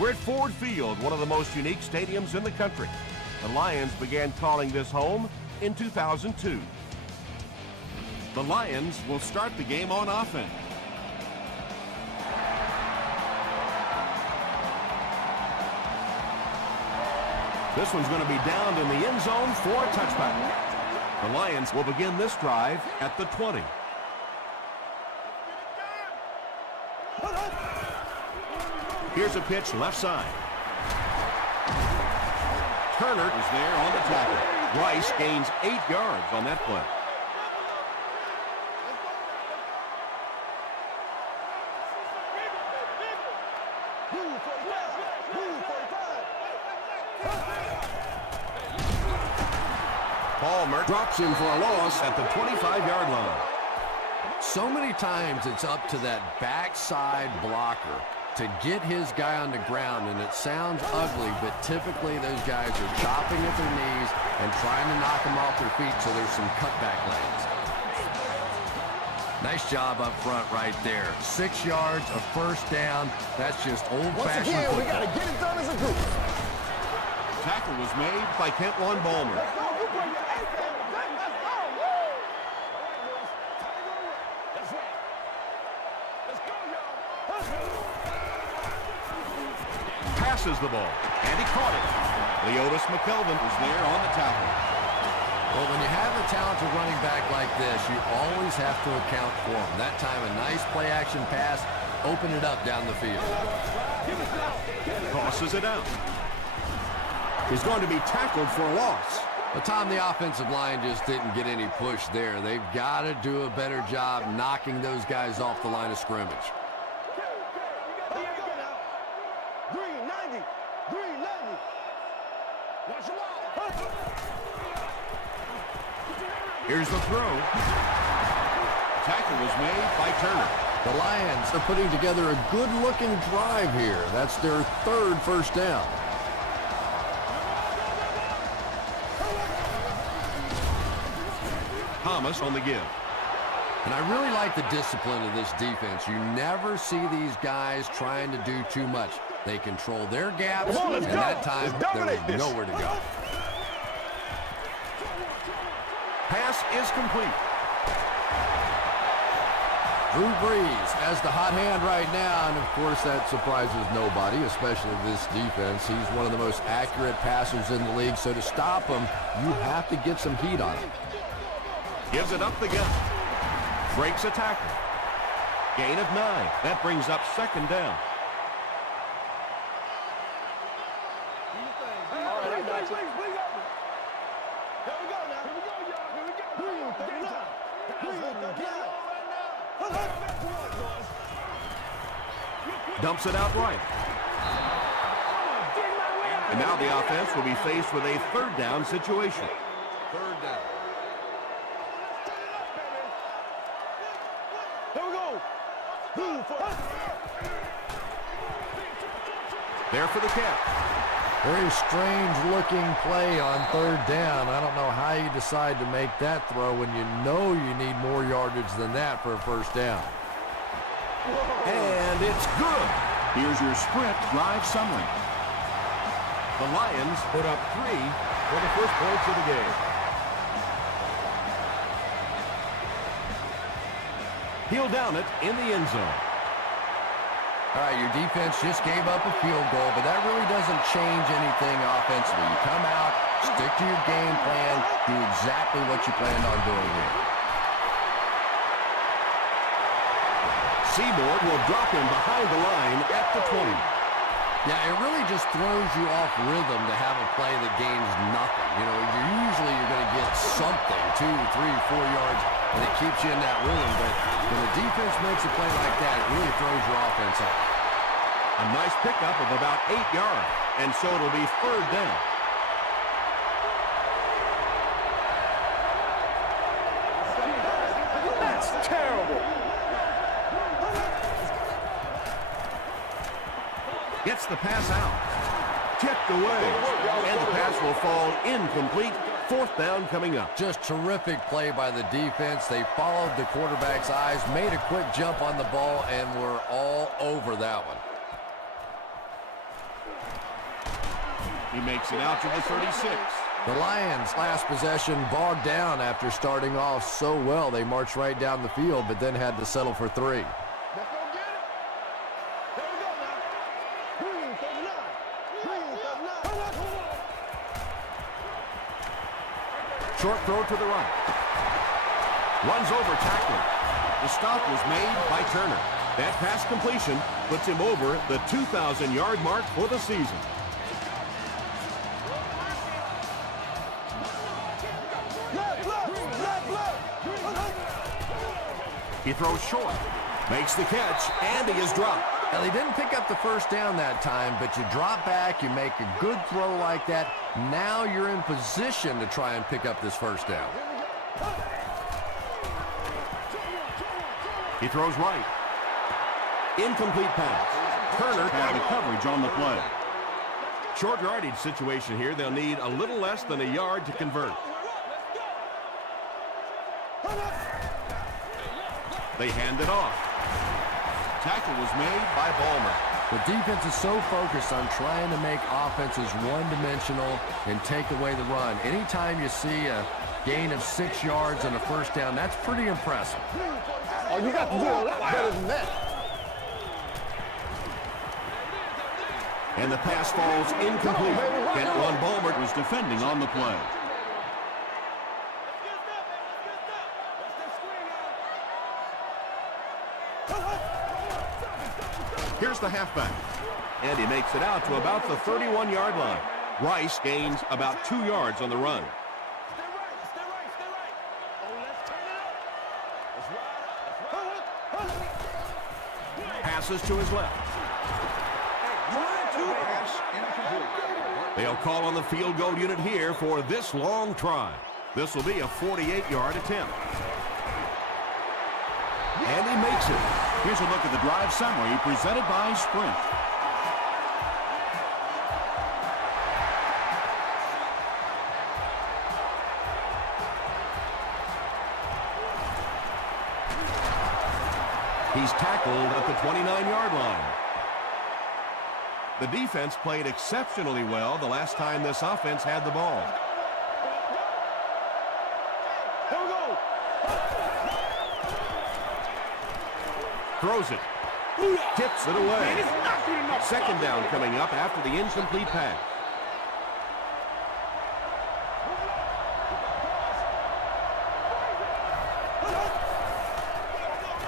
We're at Ford Field, one of the most unique stadiums in the country. The Lions began calling this home in 2002. The Lions will start the game on offense. This one's going to be downed in the end zone for a touchback. The Lions will begin this drive at the 20. Here's a pitch left side. Turner is there on the tackle. Rice gains 8 yards on that play. Palmer drops him for a loss at the 25-yard line. So many times it's up to that backside blocker to get his guy on the ground, and it sounds ugly, but typically those guys are chopping at their knees and trying to knock them off their feet, so there's some cutback lanes. Nice job up front right there. 6 yards, a first down. That's just old-fashioned football. We got to get it done as a group. Tackle was made by Kentwan Balmer. Passes the ball, and he caught it. Leotis McKelvin was there on the tackle. Well, when you have a talented running back like this, you always have to account for him. That time, a nice play-action pass, open it up down the field. Tosses it out. He's going to be tackled for a loss. But Tom, the offensive line just didn't get any push there. They've got to do a better job knocking those guys off the line of scrimmage. Here's the throw. Tackle was made by Turner. The Lions are putting together a good-looking drive here. That's their 3rd first down. Thomas on the give. And I really like the discipline of this defense. You never see these guys trying to do too much. They control their gaps, and that time there was nowhere to go. Pass is complete. Drew Brees has the hot hand right now, and of course that surprises nobody, especially this defense. He's one of the most accurate passers in the league, so to stop him, you have to get some heat on him. Gives it up the gut. Breaks a tackle. Gain of 9. That brings up 2nd down. Dumps it out right. And now the offense will be faced with a 3rd down situation. 3rd down. There for the catch. Very strange-looking play on 3rd down. I don't know how you decide to make that throw when you know you need more yardage than that for a 1st down. And it's good. Here's your sprint drive summary. The Lions put up 3 for the first points of the game. He'll down it in the end zone. All right, your defense just gave up a field goal, but that really doesn't change anything offensively. You come out, stick to your game plan, do exactly what you planned on doing here. Seaboard will drop him behind the line at the 20. Yeah, it really just throws you off rhythm to have a play that gains nothing. You know, usually you're going to get something, 2, 3, 4 yards, and it keeps you in that rhythm. But when the defense makes a play like that, it really throws your offense off. A nice pickup of about 8 yards, and so it'll be 3rd down. That's terrible. Gets the pass out. Tipped away. And the pass will fall incomplete. 4th down coming up. Just terrific play by the defense. They followed the quarterback's eyes, made a quick jump on the ball, and were all over that one. He makes it out to the 36. The Lions' last possession bogged down after starting off so well. They marched right down the field, but then had to settle for 3. Let's go get it. Here we go now. Green 39. Green 39. Short throw to the right. Runs over tackler. The stop was made by Turner. That pass completion puts him over the 2,000-yard mark for the season. He throws short, makes the catch, and he is dropped. Now, they didn't pick up the first down that time, but you drop back, you make a good throw like that. Now you're in position to try and pick up this first down. He throws right. Incomplete pass. Turner had the coverage on the play. Short yardage situation here. They'll need a little less than a yard to convert. They hand it off. Tackle was made by Ballmer. The defense is so focused on trying to make offenses one-dimensional and take away the run. Anytime you see a gain of 6 yards and a first down, that's pretty impressive. Oh, you got to do a lot better than that. And the pass falls incomplete. Kentlon Ballmer was defending on the play. Here's the halfback. And he makes it out to about the 31-yard line. Rice gains about 2 yards on the run. Passes to his left. They'll call on the field goal unit here for this long try. This will be a 48-yard attempt. And he makes it. Here's a look at the drive summary presented by Sprint. He's tackled at the 29-yard line. The defense played exceptionally well the last time this offense had the ball. Here we go. Throws it. Tips it away. Second down coming up after the incomplete pass.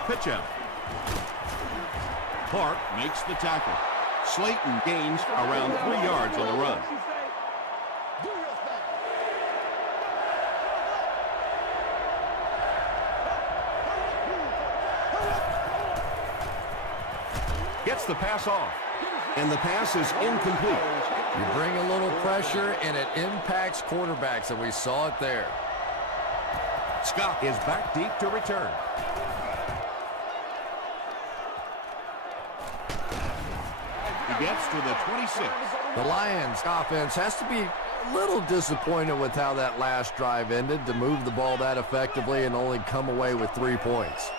Pitch out. Clark makes the tackle. Slayton gains around 3 yards on the run. Gets the pass off. And the pass is incomplete. You bring a little pressure, and it impacts quarterbacks, and we saw it there. Scott is back deep to return. He gets to the 26. The Lions offense has to be a little disappointed with how that last drive ended to move the ball that effectively and only come away with 3 points.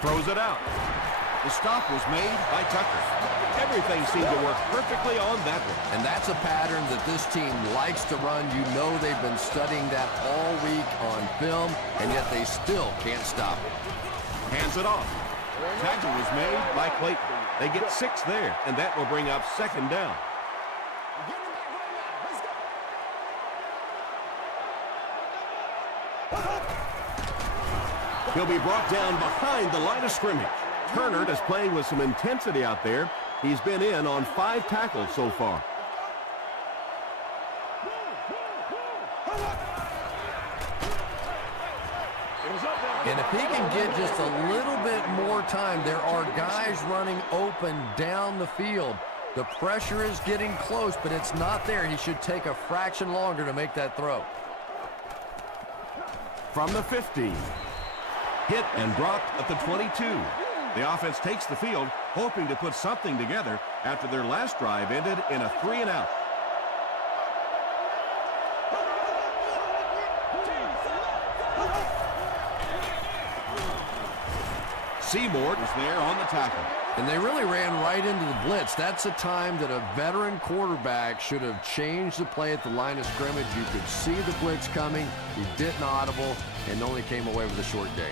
Throws it out. The stop was made by Tucker. Everything seemed to work perfectly on that one. And that's a pattern that this team likes to run. You know they've been studying that all week on film, and yet they still can't stop it. Hands it off. Tackle was made by Clayton. They get 6 there, and that will bring up second down. He'll be brought down behind the line of scrimmage. Turner is playing with some intensity out there. He's been in on 5 tackles so far. And if he can get just a little bit more time, there are guys running open down the field. The pressure is getting close, but it's not there. He should take a fraction longer to make that throw. From the 15. Hit and dropped at the 22. The offense takes the field, hoping to put something together after their last drive ended in a 3-and-out. Seymour is there on the tackle. And they really ran right into the blitz. That's a time that a veteran quarterback should have changed the play at the line of scrimmage. You could see the blitz coming. He didn't audible and only came away with a short gain.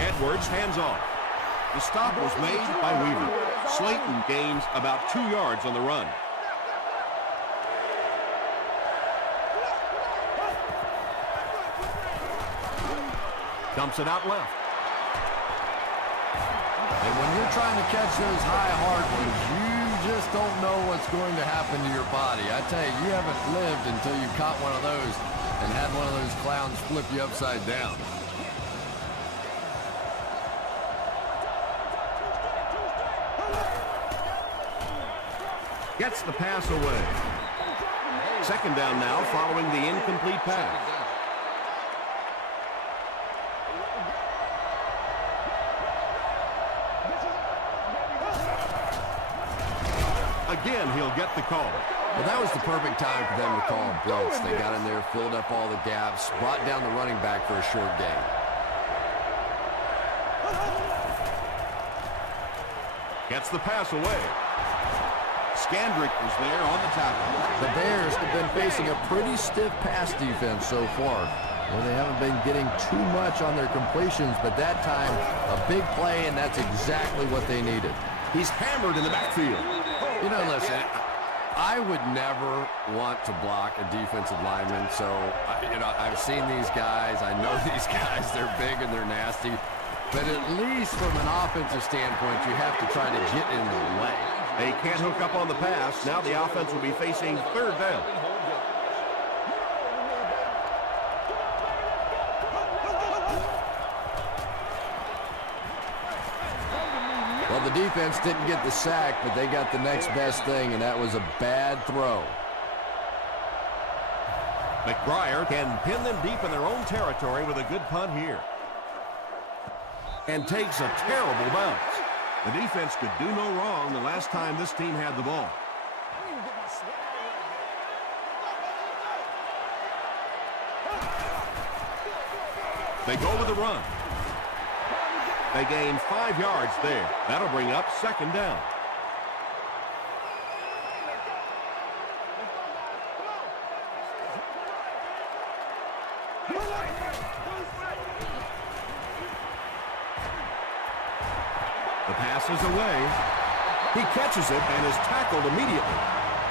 Edwards hands off. The stop was made by Weaver. Slayton gains about 2 yards on the run. Dumps it out left. And when you're trying to catch those high, hard ones, you just don't know what's going to happen to your body. I tell you, you haven't lived until you caught one of those and had one of those clowns flip you upside down. Gets the pass away. Second down now following the incomplete pass. Again, he'll get the call. Well, that was the perfect time for them to call a blitz. They got in there, filled up all the gaps, brought down the running back for a short gain. Gets the pass away. Scandrick was there on the tackle. The Bears have been facing a pretty stiff pass defense so far. Well, they haven't been getting too much on their completions, but that time, a big play, and that's exactly what they needed. He's hammered in the backfield. You know, listen, I would never want to block a defensive lineman, so, I've seen these guys. I know these guys. They're big and they're nasty. But at least from an offensive standpoint, you have to try to get in the way. They can't hook up on the pass. Now the offense will be facing third down. Well, the defense didn't get the sack, but they got the next best thing, and that was a bad throw. McBriar can pin them deep in their own territory with a good punt here. And takes a terrible bounce. The defense could do no wrong the last time this team had the ball. They go with the run. They gain 5 yards there. That'll bring up second down. The pass is away. He catches it and is tackled immediately.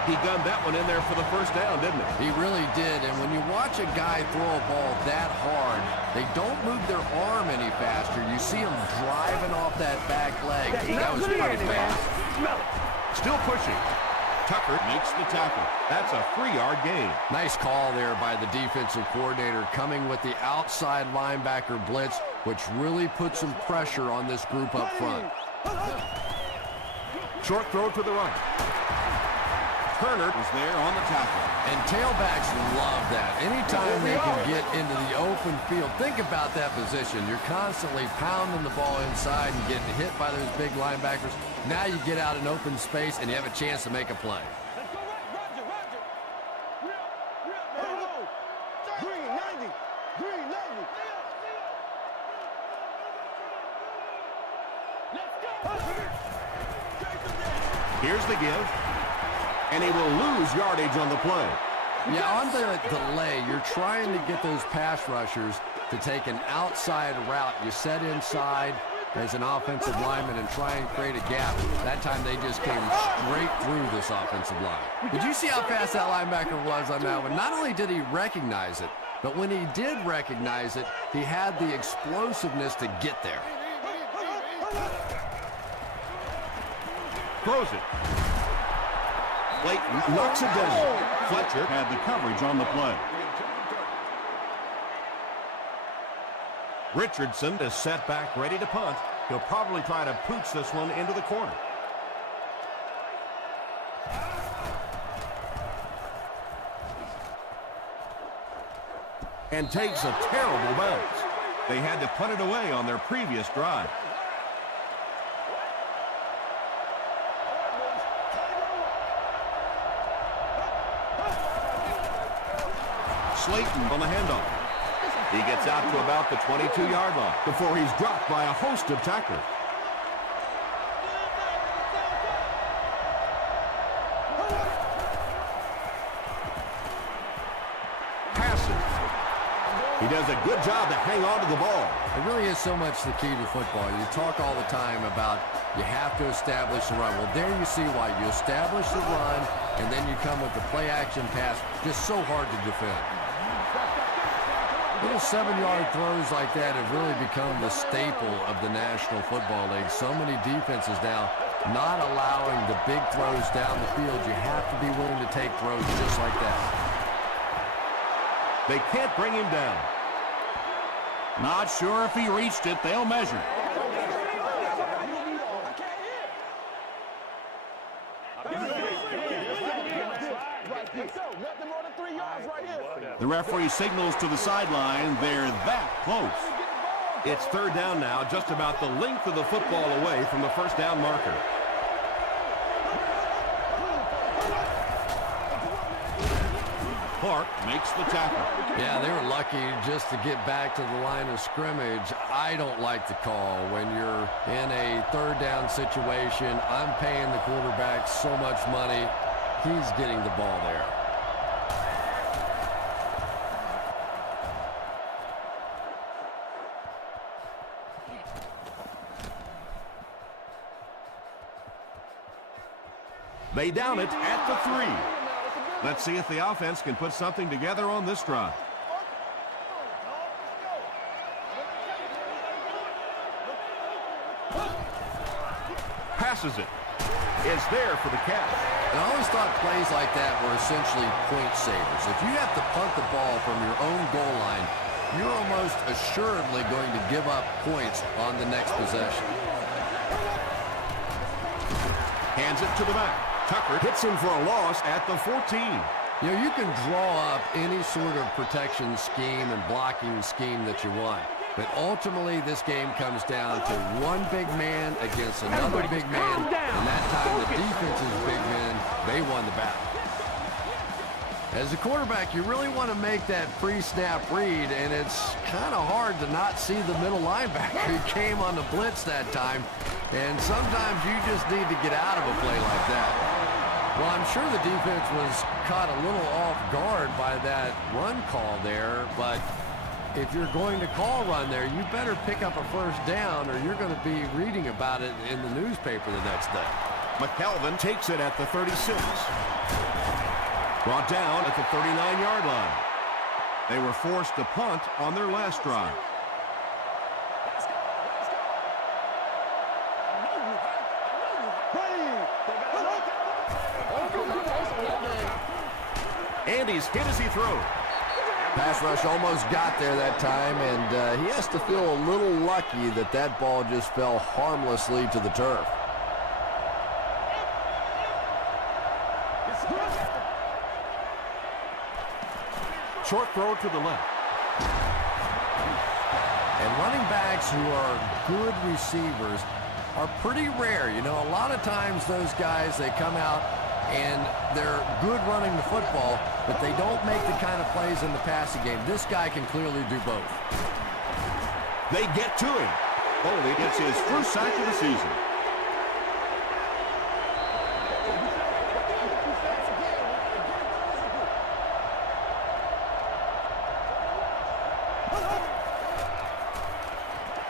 He gunned that one in there for the first down, didn't he? He really did, and when you watch a guy throw a ball that hard, they don't move their arm any faster. You see them driving off that back leg. That was pretty fast. Still pushing. Tucker makes the tackle. That's a 3-yard gain. Nice call there by the defensive coordinator, coming with the outside linebacker blitz, which really put some pressure on this group up front. Short throw to the right. Turner was there on the tackle. And tailbacks love that. Anytime they can get into the open field, think about that position. You're constantly pounding the ball inside and getting hit by those big linebackers. Now you get out in open space and you have a chance to make a play. Here's the give. And he will lose yardage on the play. Yeah, on the delay, you're trying to get those pass rushers to take an outside route. You set inside as an offensive lineman and try and create a gap. That time they just came straight through this offensive line. Did you see how fast that linebacker was on that one? Not only did he recognize it, but when he did recognize it, he had the explosiveness to get there. Throws it. Clayton knocks it down. Fletcher had the coverage on the play. Richardson is set back, ready to punt. He'll probably try to pooch this one into the corner. And takes a terrible bounce. They had to punt it away on their previous drive. Slayton on the handoff. He gets out to about the 22-yard line before he's dropped by a host of tacklers. He does a good job to hang on to the ball. It really is so much the key to football. You talk all the time about you have to establish the run. Well, there you see why. You establish the run, and then you come with the play-action pass. Just so hard to defend. Little 7-yard throws like that have really become the staple of the National Football League. So many defenses now not allowing the big throws down the field. You have to be willing to take throws just like that. They can't bring him down. Not sure if he reached it. They'll measure. The referee signals to the sideline. They're that close. It's third down now, just about the length of the football away from the first down marker. Clark makes the tackle. Yeah, they were lucky just to get back to the line of scrimmage. I don't like the call when you're in a third down situation. I'm paying the quarterback so much money. He's getting the ball there. They down it at the 3. Let's see if the offense can put something together on this drive. Passes it. It's there for the catch. And I always thought plays like that were essentially point savers. If you have to punt the ball from your own goal line, you're almost assuredly going to give up points on the next possession. Hands it to the back. Tucker hits him for a loss at the 14. You know, you can draw up any sort of protection scheme and blocking scheme that you want. But ultimately, this game comes down to one big man against another big man. And that time, the defense's big men, they won the battle. As a quarterback, you really want to make that pre-snap read, and it's kind of hard to not see the middle linebacker. He came on the blitz that time, and sometimes you just need to get out of a play like that. Well, I'm sure the defense was caught a little off guard by that run call there, but if you're going to call run there, you better pick up a first down or you're going to be reading about it in the newspaper the next day. McKelvin takes it at the 36. Brought down at the 39-yard line. They were forced to punt on their last drive. And he's hit as he throws. Pass rush almost got there that time, and he has to feel a little lucky that that ball just fell harmlessly to the turf. Short throw to the left. And running backs who are good receivers are pretty rare. You know, a lot of times those guys, they come out and they're good running the football, but they don't make the kind of plays in the passing game. This guy can clearly do both. They get to him. Foley gets his first sack of the season.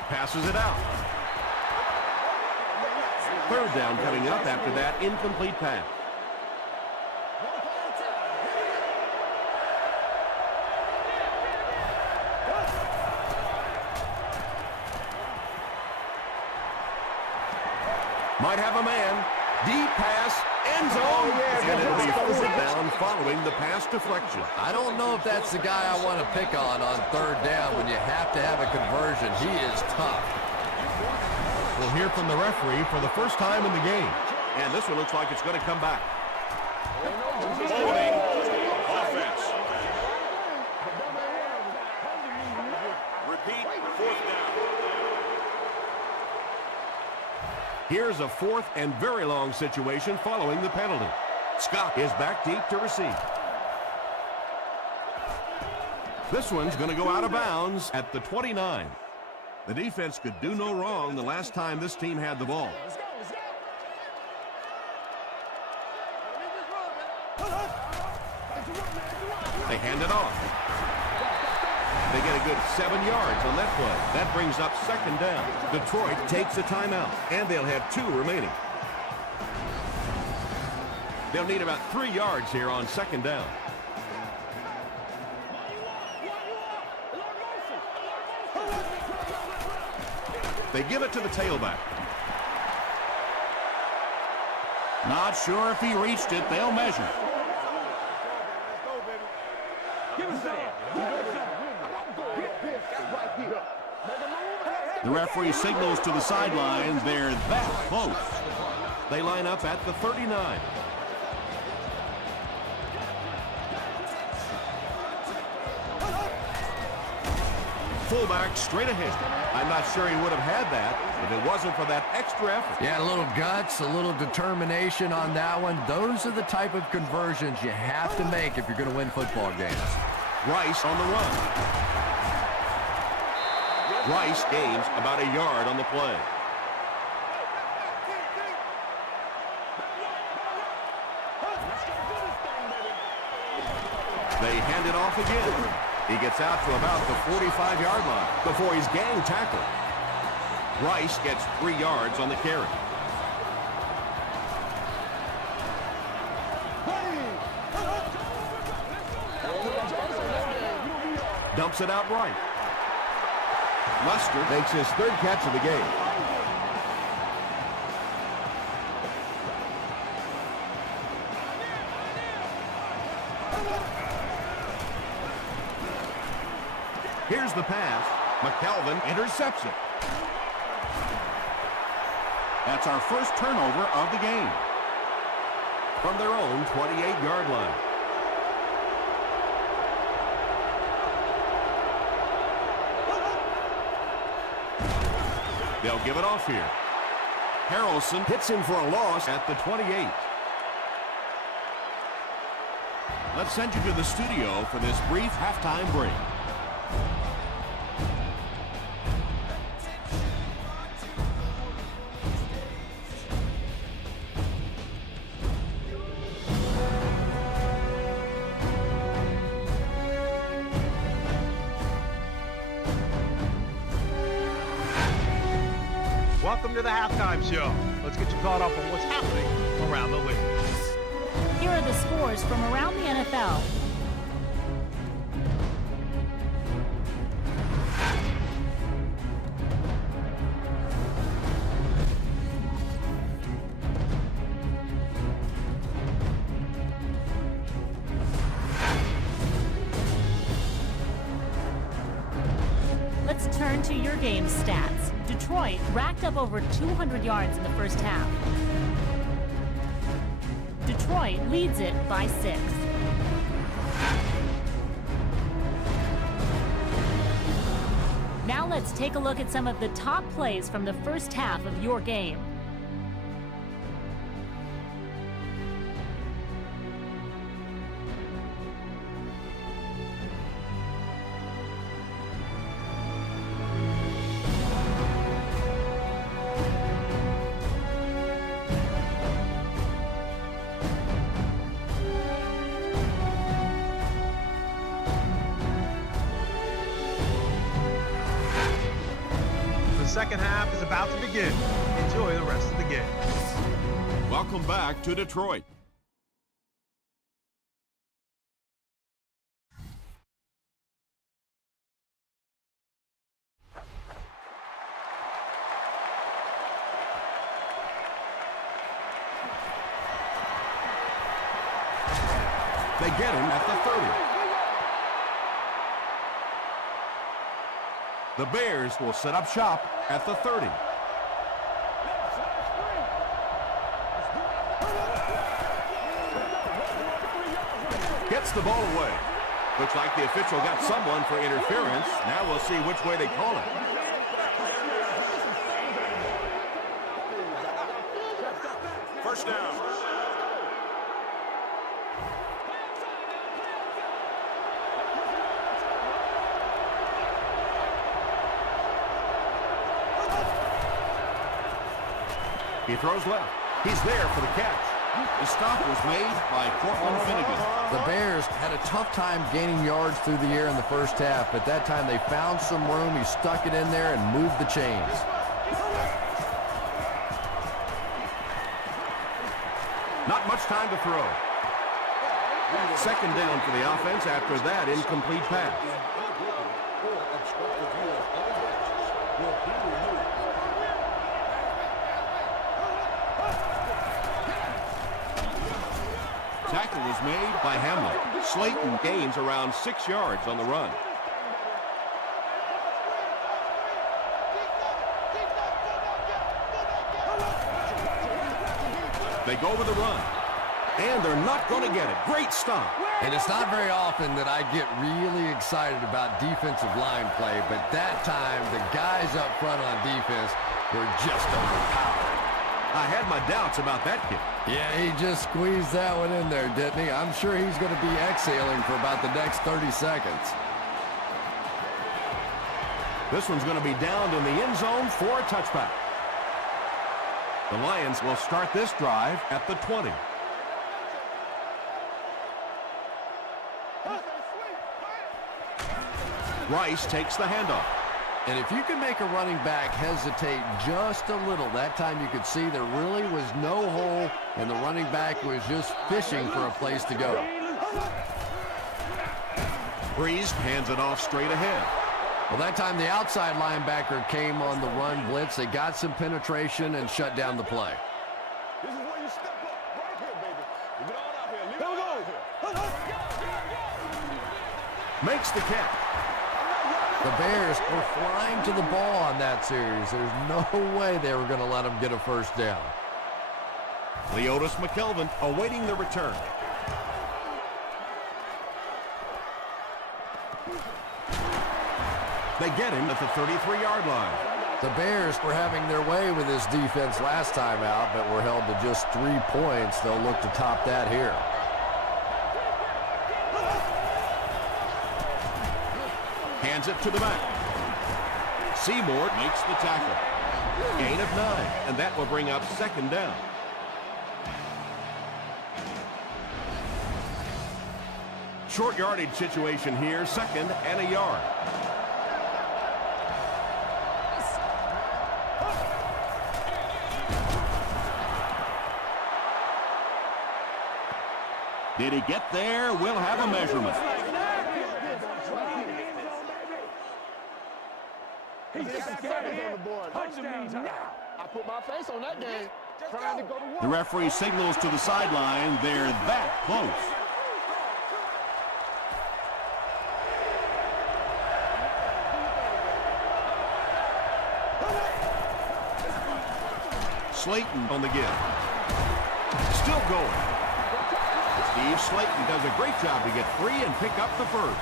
Passes it out. Third down coming up after that incomplete pass. Might have a man. Deep pass. End zone. And it'll be fourth down following the pass deflection. I don't know if that's the guy I want to pick on third down when you have to have a conversion. He is tough. We'll hear from the referee for the first time in the game. And this one looks like it's going to come back. Holding offense. Repeat, fourth down. Here's a fourth and very long situation following the penalty. Scott is back deep to receive. This one's going to go out of bounds at the 29. The defense could do no wrong the last time this team had the ball. They hand it off. They get a good 7 yards on that play. That brings up second down. Detroit takes a timeout, and they'll have 2 remaining. They'll need about 3 yards here on second down. They give it to the tailback. Not sure if he reached it. They'll measure. The referee signals to the sideline. They're that close. They line up at the 39. Fullback straight ahead. I'm not sure he would have had that if it wasn't for that extra effort. Yeah, a little guts, a little determination on that one. Those are the type of conversions you have to make if you're going to win football games. Rice on the run. Rice gains about a yard on the play. They hand it off again. He gets out to about the 45-yard line before he's gang tackled. Rice gets 3 yards on the carry. Dumps it out right. Luster makes his 3rd catch of the game. Here's the pass. McKelvin intercepts it. That's our first turnover of the game. From their own 28-yard line. They'll give it off here. Harrelson hits him for a loss at the 28. Let's send you to the studio for this brief halftime break. Welcome to the halftime show. Let's get you caught up on what's happening around the league. Here are the scores from around the NFL. Let's turn to your game stats. Detroit racked up over 200 yards in the first half. Detroit leads it by 6. Now let's take a look at some of the top plays from the first half of your game. The second half is about to begin. Enjoy the rest of the game. Welcome back to Detroit. They get him at the 30. The Bears will set up shop at the 30. Gets the ball away. Looks like the official got someone for interference. Now we'll see which way they call it. First down. He throws left. He's there for the catch. The stop was made by Cortland Finnegan. The Bears had a tough time gaining yards through the air in the first half, but that time they found some room. He stuck it in there and moved the chains. Not much time to throw. Second down for the offense after that incomplete pass. Tackle was made by Hamlin. Slayton gains around 6 yards on the run. They go with the run. And they're not going to get it. Great stop. And it's not very often that I get really excited about defensive line play, but that time the guys up front on defense were just overpowered. I had my doubts about that kick. Yeah, he just squeezed that one in there, didn't he? I'm sure he's going to be exhaling for about the next 30 seconds. This one's going to be downed in the end zone for a touchback. The Lions will start this drive at the 20. Rice takes the handoff. And if you can make a running back hesitate just a little, that time you could see there really was no hole, and the running back was just fishing for a place to go. Breeze hands it off straight ahead. Well, that time the outside linebacker came on the run blitz. They got some penetration and shut down the play. This is where you step up right here, baby. You get on out here. Here we go. Makes the catch. The Bears were flying to the ball on that series. There's no way they were going to let them get a first down. Leotis McKelvin awaiting the return. They get him at the 33-yard line. The Bears were having their way with this defense last time out, but were held to just 3 points. They'll look to top that here. Hands it to the back. Seymour makes the tackle. Gain of 9, and that will bring up second down. Short yardage situation here, second and a yard. Did he get there? We'll have a measurement. I put my face on that game. Trying to go to work. The referee signals to the sideline. They're that close. Slayton on the give. Still going. Steve Slayton does a great job to get free and pick up the first.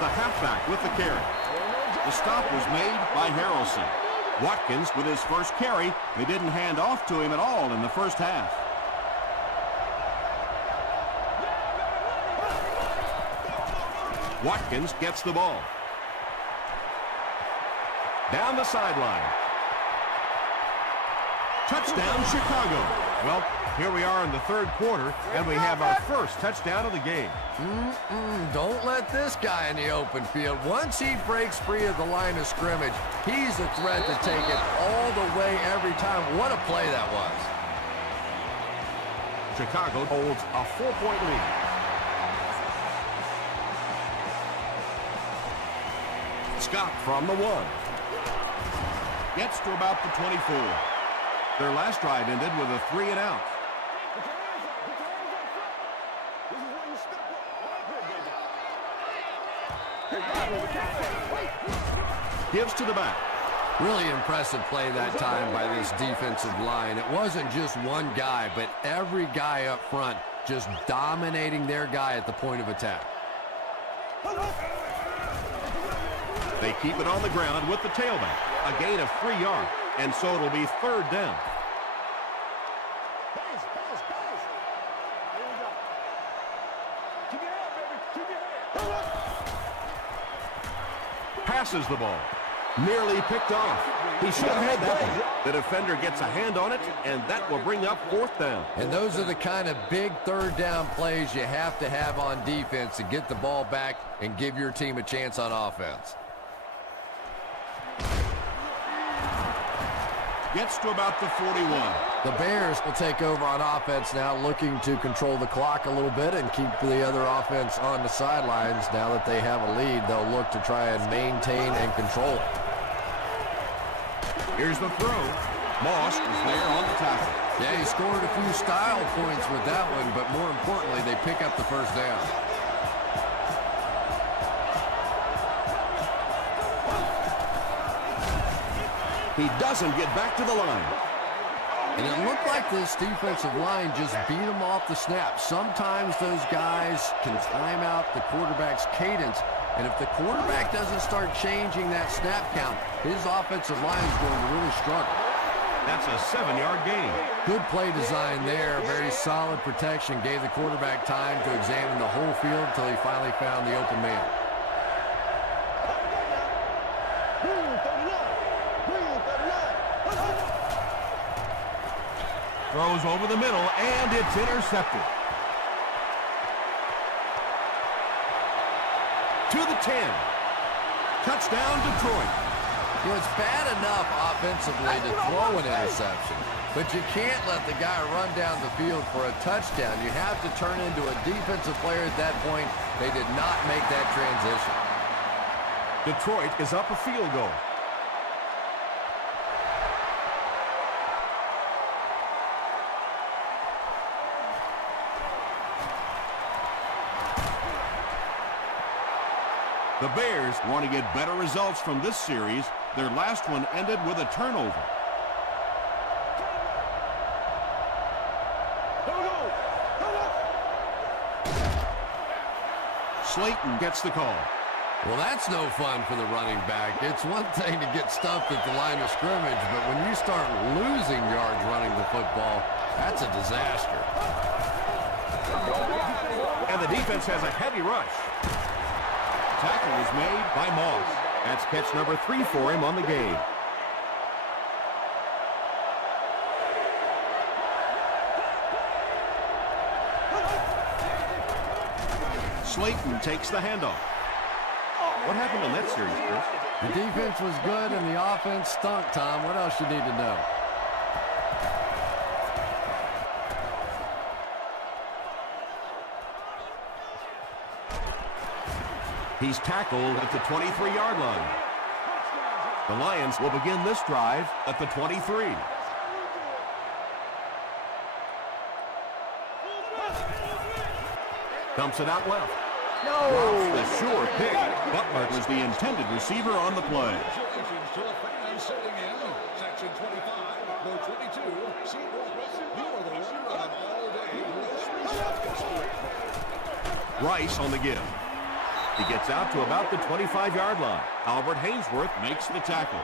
The halfback with the carry. The stop was made by Harrelson. Watkins with his first carry. They didn't hand off to him at all in the first half. Watkins gets the ball. Down the sideline. Touchdown, Chicago. Well, here we are in the third quarter, and we have our first touchdown of the game. Don't let this guy in the open field. Once he breaks free of the line of scrimmage, he's a threat to take it all the way every time. What a play that was. Chicago holds a 4-point lead. Scott from the 1. Gets to about the 24. Their last drive ended with a 3 and out. This is where you step up right here, baby. Gives to the back. Really impressive play that time by this defensive line. It wasn't just one guy, but every guy up front just dominating their guy at the point of attack. They keep it on the ground with the tailback. A gain of 3 yards, and so it'll be third down. Pass. Here we go. Keep your head, baby. Keep passes the ball. Nearly picked off. He should have had that one. The defender gets a hand on it, and that will bring up 4th down. And those are the kind of big 3rd down plays you have to have on defense to get the ball back and give your team a chance on offense. Gets to about the 41. The Bears will take over on offense now, looking to control the clock a little bit and keep the other offense on the sidelines. Now that they have a lead, they'll look to try and maintain and control it. Here's the throw. Moss is there on the tackle. Yeah, he scored a few style points with that one, but more importantly, they pick up the 1st down. He doesn't get back to the line. And it looked like this defensive line just beat them off the snap. Sometimes those guys can time out the quarterback's cadence, and if the quarterback doesn't start changing that snap count, his offensive line is going to really struggle. That's a 7-yard gain. Good play design there. Very solid protection. Gave the quarterback time to examine the whole field until he finally found the open man. Throws over the middle, and it's intercepted. To the 10. Touchdown, Detroit. You know, it's bad enough offensively to throw an interception, but you can't let the guy run down the field for a touchdown. You have to turn into a defensive player at that point. They did not make that transition. Detroit is up a field goal. The Bears want to get better results from this series. Their last one ended with a turnover. Slayton gets the call. Well, that's no fun for the running back. It's one thing to get stuffed at the line of scrimmage, but when you start losing yards running the football, that's a disaster. And the defense has a heavy rush. Tackle was made by Moss. That's catch number 3 for him on the game. Slayton takes the handoff. What happened in that series, Chris? The defense was good and the offense stunk, Tom. What else you need to know? He's tackled at the 23-yard line. The Lions will begin this drive at the 23. Dumps it out left. Drops the sure pick. Butler was the intended receiver on the play. Congratulations to a fan sitting in Section 25, row 22. See, you are the winner of all day Rice on the give. He gets out to about the 25-yard line. Albert Hainsworth makes the tackle.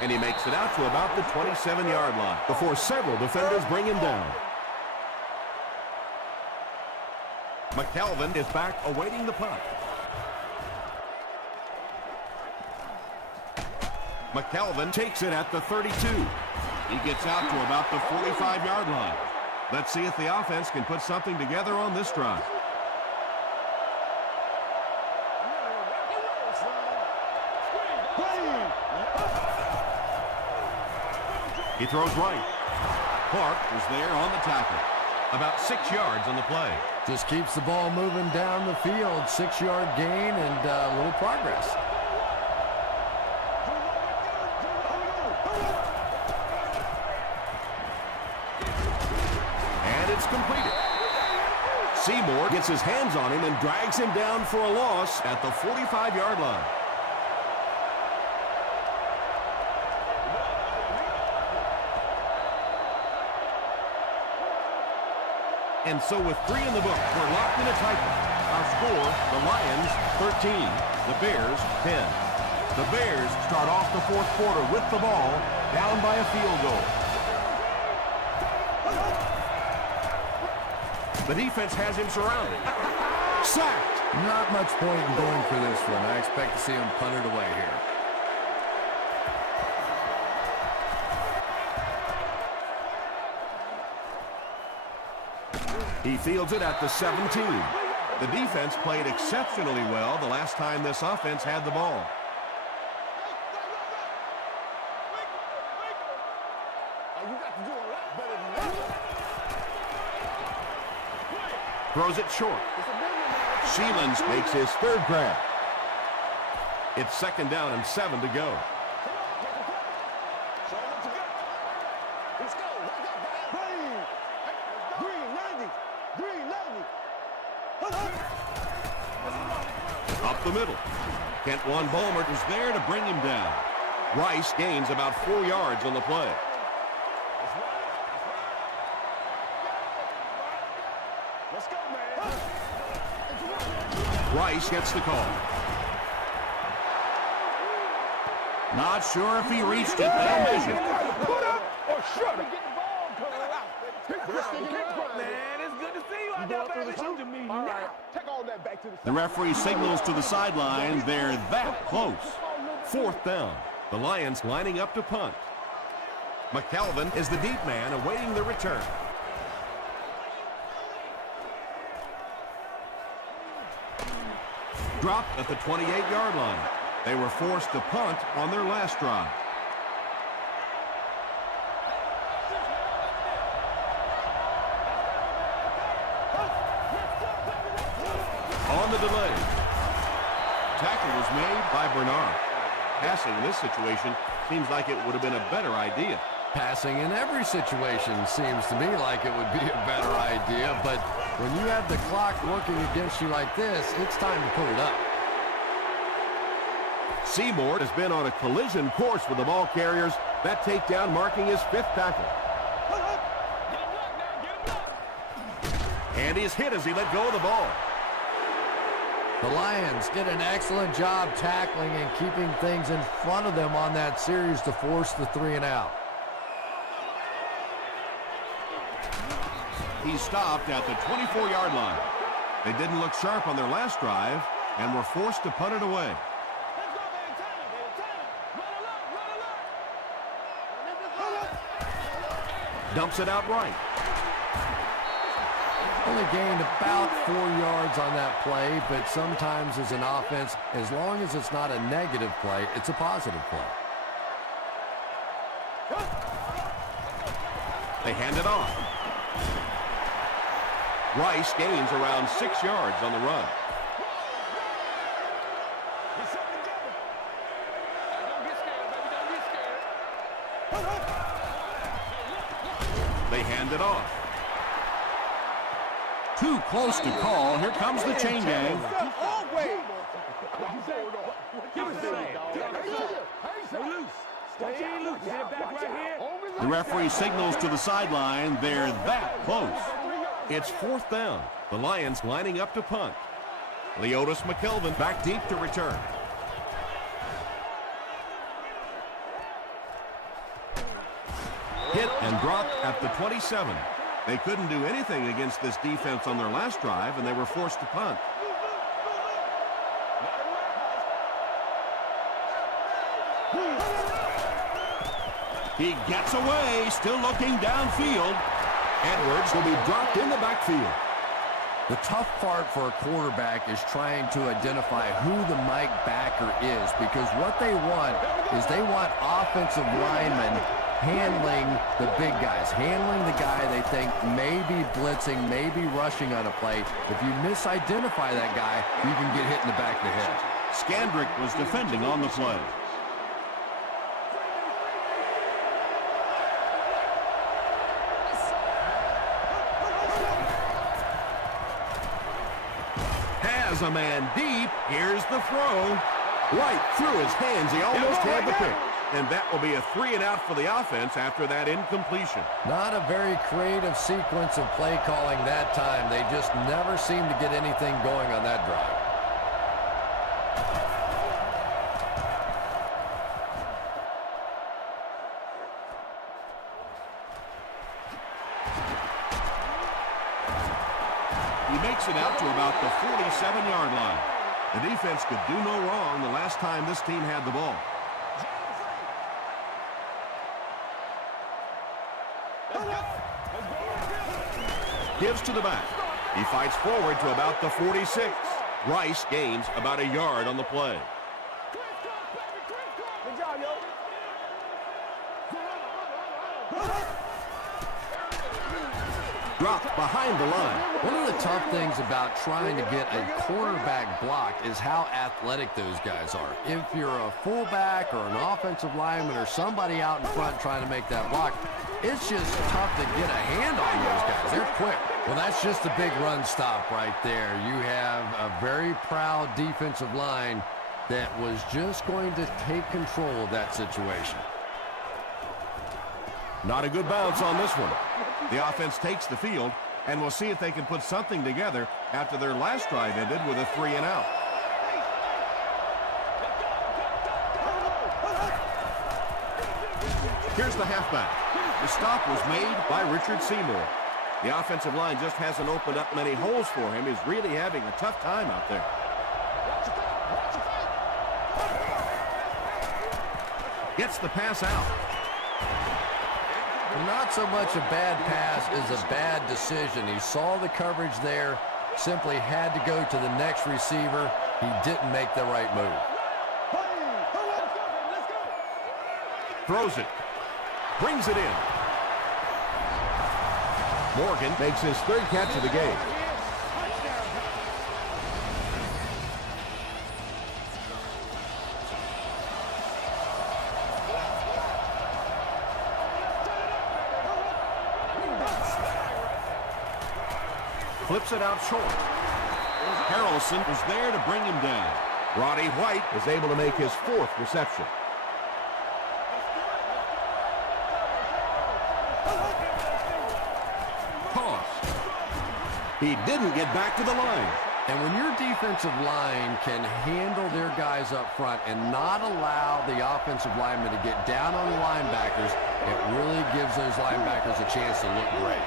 And he makes it out to about the 27-yard line before several defenders bring him down. McKelvin is back awaiting the punt. McKelvin takes it at the 32. He gets out to about the 45-yard line. Let's see if the offense can put something together on this drive. He throws right. Clark was there on the tackle. About 6 yards on the play. Just keeps the ball moving down the field. 6-yard gain and a little progress. And it's completed. Seymour gets his hands on him and drags him down for a loss at the 45-yard line. And so with 3 in the book, we're locked in a tight one. Our score, the Lions 13, the Bears 10. The Bears start off the fourth quarter with the ball, down by a field goal. The defense has him surrounded. Sacked. Not much point in going for this one. I expect to see him punt it away here. He fields it at the 17. The defense played exceptionally well the last time this offense had the ball. You got to do a lot better than that. Throws it short. Sheelans makes his third grab. It's 2nd down and 7 to go. Let's go. Green 90. Green 90. Up the middle. Kentwan Bulmert was there to bring him down. Rice gains about 4 yards on the play. Let's go, man. Rice gets the call. Not sure if he reached it. They'll measure. Put up or shut up. Man, it's good to see you out there, baby. Come to me now. Take all that back to the The referee signals to the sideline. They're that close. 4th down. The Lions lining up to punt. McKelvin is the deep man awaiting the return. Dropped at the 28-yard line. They were forced to punt on their last drive. On the delay. Tackle was made by Bernard. Passing in this situation seems like it would have been a better idea. Passing in every situation seems to me like it would be a better idea, but when you have the clock working against you like this, it's time to put it up. Seymour has been on a collision course with the ball carriers. That takedown marking his 5th tackle. And he's hit as he let go of the ball. The Lions did an excellent job tackling and keeping things in front of them on that series to force the 3 and out. He stopped at the 24-yard line. They didn't look sharp on their last drive and were forced to punt it away. Dumps it out right. Only gained about 4 yards on that play, but sometimes as an offense, as long as it's not a negative play, it's a positive play. They hand it off. Rice gains around 6 yards on the run. They hand it off. Too close to call. Here comes the chain gang. The referee signals to the sideline. They're that close. It's 4th down. The Lions lining up to punt. Leotis McKelvin back deep to return. Hit and dropped at the 27. They couldn't do anything against this defense on their last drive, and they were forced to punt. He gets away, still looking downfield. Edwards will be dropped in the backfield. The tough part for a quarterback is trying to identify who the Mike backer is, because what they want is they want offensive linemen handling the big guys, handling the guy they think may be blitzing, may be rushing on a play. If you misidentify that guy, you can get hit in the back of the head. Scandrick was defending on the play. Has a man deep. Here's the throw. Right through his hands. He almost had the pick. And that will be a 3 and out for the offense after that incompletion. Not a very creative sequence of play calling that time. They just never seem to get anything going on that drive. He makes it out to about the 47-yard line. The defense could do no wrong the last time this team had the ball. Gives to the back. He fights forward to about the 46. Rice gains about a yard on the play. Good job, yo. Dropped behind the line. One of the tough things about trying to get a quarterback blocked is how athletic those guys are. If you're a fullback or an offensive lineman or somebody out in front trying to make that block, it's just tough to get a hand on those guys. They're quick. Well, that's just a big run stop right there. You have a very proud defensive line that was just going to take control of that situation. Not a good bounce on this one. The offense takes the field, and we'll see if they can put something together after their last drive ended with a 3-and-out. Here's the halfback. The stop was made by Richard Seymour. The offensive line just hasn't opened up many holes for him. He's really having a tough time out there. Gets the pass out. Not so much a bad pass as a bad decision. He saw the coverage there, simply had to go to the next receiver. He didn't make the right move. Throws it. Brings it in. Morgan makes his third catch of the game. Flips it out short. Harrelson was there to bring him down. Roddy White was able to make his fourth reception. He didn't get back to the line. And when your defensive line can handle their guys up front and not allow the offensive linemen to get down on the linebackers, it really gives those linebackers a chance to look great.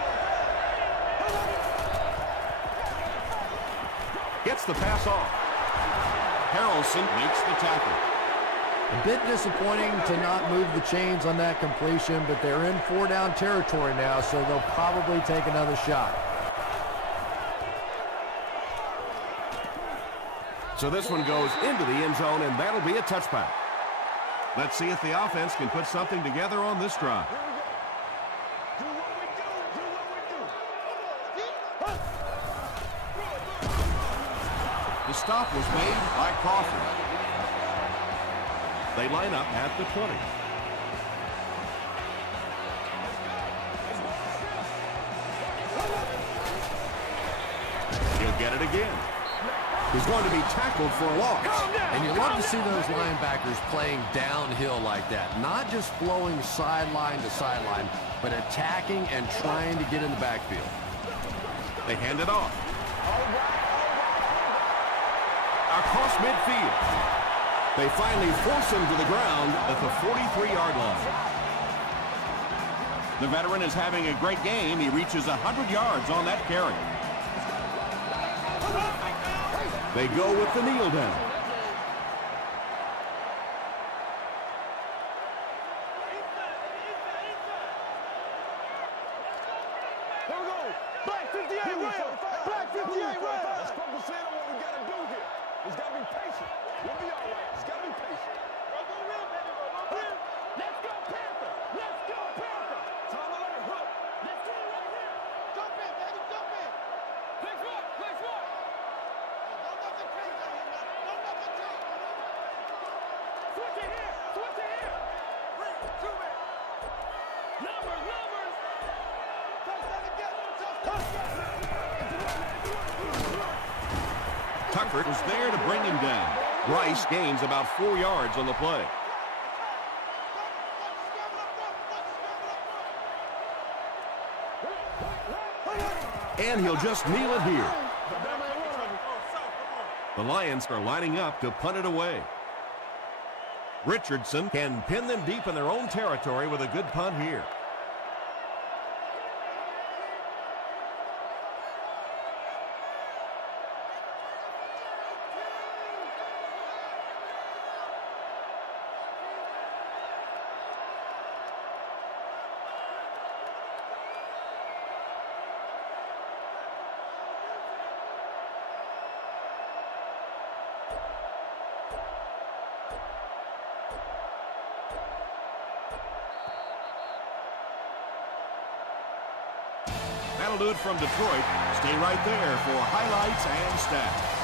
Gets the pass off. Harrelson makes the tackle. A bit disappointing to not move the chains on that completion, but they're in 4-down territory now, so they'll probably take another shot. So this one goes into the end zone, and that'll be a touchback. Let's see if the offense can put something together on this drive. The stop was made by Crawford. They line up at the 20. He'll get it again. He's going to be tackled for a loss. And you love to see those linebackers playing downhill like that. Not just flowing sideline to sideline, but attacking and trying to get in the backfield. They hand it off. Across midfield. They finally force him to the ground at the 43-yard line. The veteran is having a great game. He reaches 100 yards on that carry. They go with the kneel down. Here we go. Black 58 win. Black 58 win. Let's focus in on what we got to do here. It's got to be patient. We'll be all right. It's got to be patient. Let's go, Panther. Let's go, Panther. Time to let it hook. Let's do it right here. Jump in, baby. Jump in. Place what? Place what? Don't let the change on you, man. Don't let the change. Switch it here. Switch it here. Bring it to me. Numbers, numbers. Touchdown together. Touchdown. Tucker was there to bring him down. Rice gains about 4 yards on the play. And he'll just kneel it here. The Lions are lining up to punt it away. Richardson can pin them deep in their own territory with a good punt here. that'll do it from Detroit. Stay right there for highlights and stats.